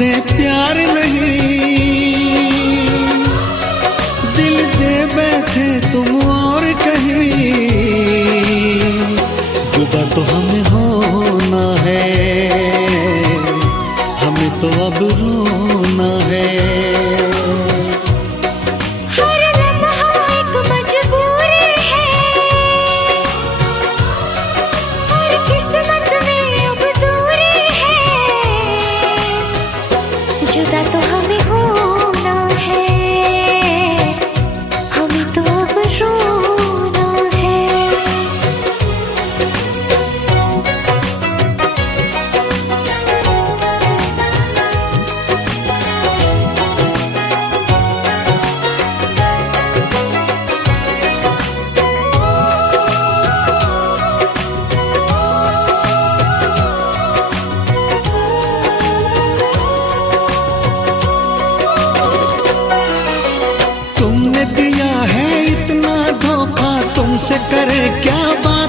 हमसे प्यार नहीं, दिल दे बैठे तुम और कहीं। जुदा तो हमें होना है, हमें तो अब रोना है। हर लम्हा एक मजबूरी है, हर किस्मत में अब दूरी है। जुदा तो हमें होना है, हमें तो अब रोना है। तुमने दिया है इतना धोखा, तुमसे करे क्या बात।